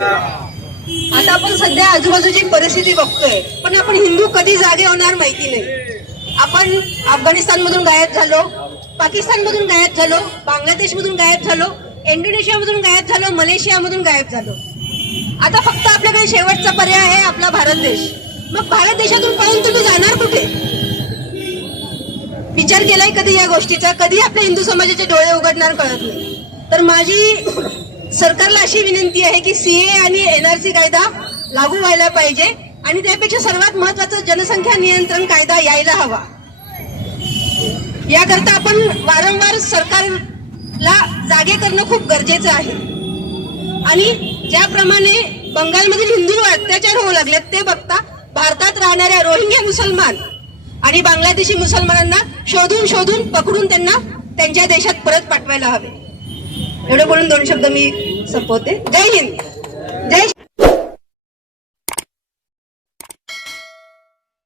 आता आपण सध्या आजूबाजूची परिस्थिती बघतोय. पण आपण हिंदू कधी जागे होणार माहिती नाही. आपण अफगाणिस्तान मधून गायब झालो पाकिस्तान मधून गायब झालो बांगलादेश मधून गायब झालो इंडोनेशिया मधून गायब झालो मलेशिया मधून गायब झालो. आता फक्त आपल्याकडे शेवटचा पर्याय आहे आपला भारत देश. मग भारत देशातून पळून तुम्ही जाणार कुठे? विचार केलाय कधी या गोष्टीचा? कधी आपल्या हिंदू समाजाचे डोळे उघडणार कळत नाही. तर माझी सरकारला अशी विनंती आहे की सीए आणि एनआरसी कायदा लागू व्हायला पाहिजे आणि त्यापेक्षा सर्वात महत्त्वाचा जनसंख्या नियंत्रण कायदा यायला हवा. याकरता आपण वारंवार सरकारला जागे करणं खूप गरजेचं आहे. आणि ज्याप्रमाणे बंगालमधील हिंदूंवर अत्याचार होऊ लागलेत ते बघता भारतात राहणाऱ्या रोहिंग्या मुसलमान आणि बांगलादेशी मुसलमानांना शोधून शोधून पकडून त्यांना त्यांच्या देशात परत पाठवायला हवे. एवढं बोलून दोन शब्द मी సపోతే. జై హింద్. జై